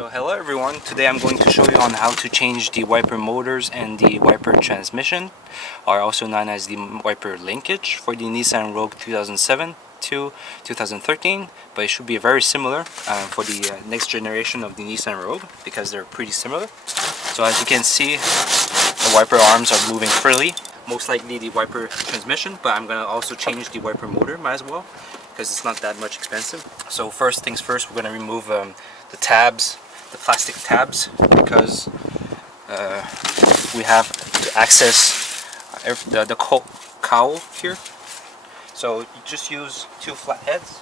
So hello everyone, today I'm going to show you on how to change the wiper motors and the wiper transmission, or also known as the wiper linkage, for the Nissan Rogue 2007 to 2013, but it should be very similar for the next generation of the Nissan Rogue because they're pretty similar. So as you can see, the wiper arms are moving freely, most likely the wiper transmission, but I'm going to also change the wiper motor as well because it's not that much expensive. So first things first, we're going to remove the tabs, the plastic tabs, because we have to access the cowl here. So you just use two flat heads.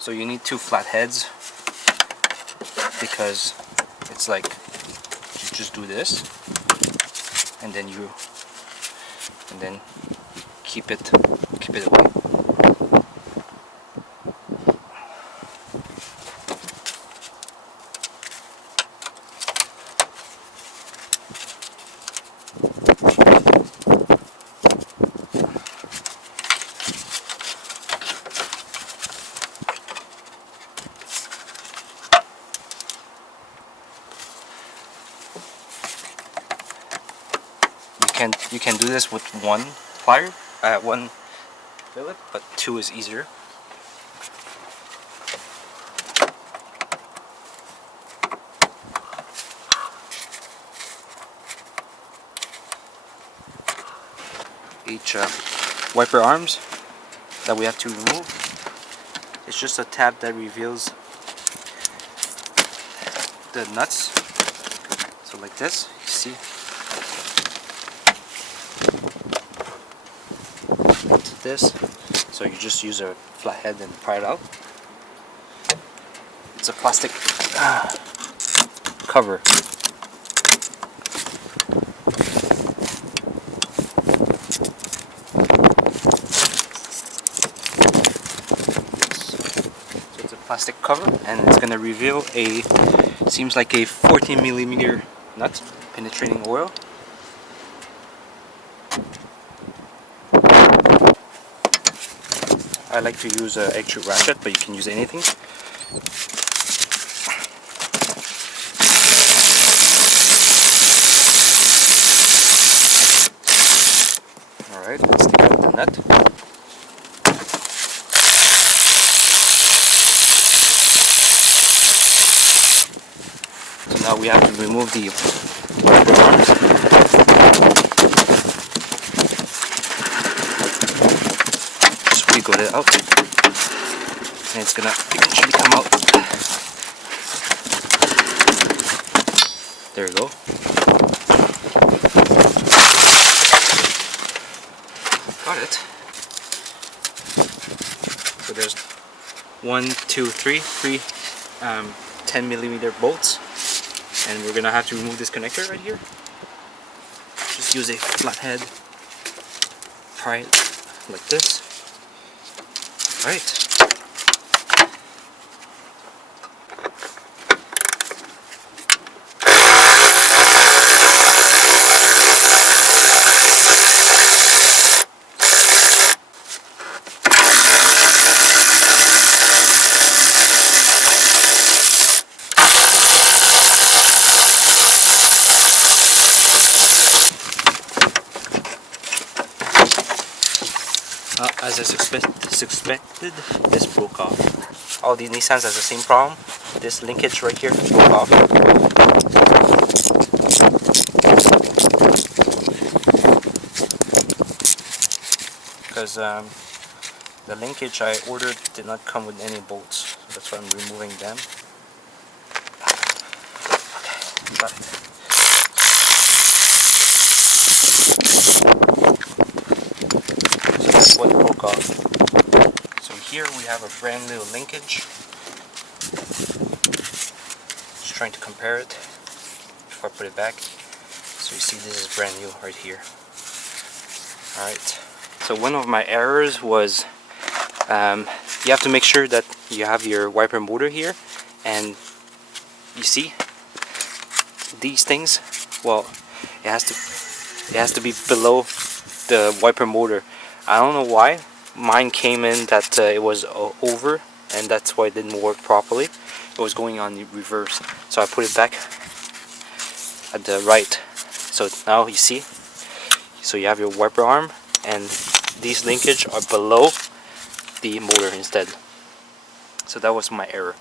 So you need two flat heads because it's like you just do this and then keep it away. You can do this with one plier, one fillet, but two is easier. Each wiper arms that we have to remove, it's just a tab that reveals the nuts. So like this, you see. This, so you just use a flat head and pry it out. It's a plastic cover. So it's a plastic cover, and it's going to reveal seems like a 14mm nut penetrating oil. I like to use an extra ratchet, but you can use anything. Alright, let's take out the nut. So now we have to remove the wiper arms. Wiggle it out, and it's gonna eventually come out. There you go. Got it. So there's 1, 2, 3 10mm bolts, and we're gonna have to remove this connector right here. Just use a flathead, pry it like this. Right. As I suspected, this broke off. All the Nissans has the same problem. This linkage right here broke off. Because the linkage I ordered did not come with any bolts. So that's why I'm removing them. Okay, got it. What broke off. So here we have a brand new linkage. Just trying to compare it before I put it back. So you see this is brand new right here. Alright. So one of my errors was you have to make sure that you have your wiper motor here, and you see these things, well, it has to be below the wiper motor. I don't know why, mine came in that it was over, and that's why it didn't work properly. It was going on the reverse, so I put it back at the right. So now you see, so you have your wiper arm, and these linkage are below the motor instead. So that was my error.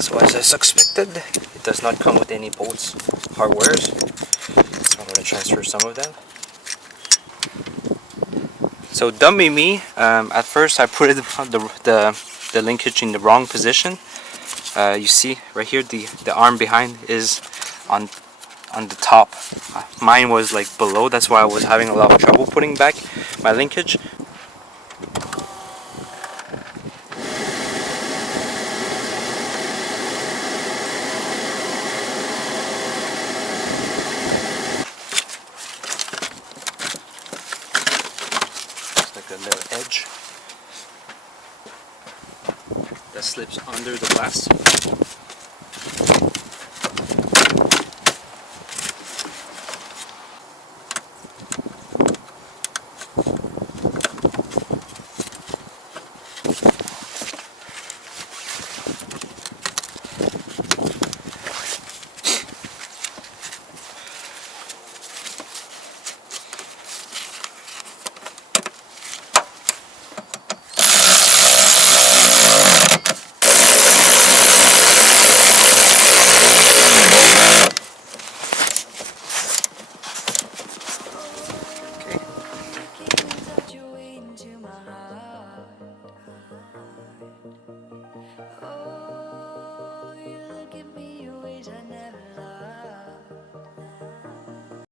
So as I suspected, it does not come with any bolts, hardwares. So I'm going to transfer some of them. So dummy me, at first I put the linkage in the wrong position. You see right here, the arm behind is on the top. Mine was like below, that's why I was having a lot of trouble putting back my linkage. Like a little edge that slips under the glass.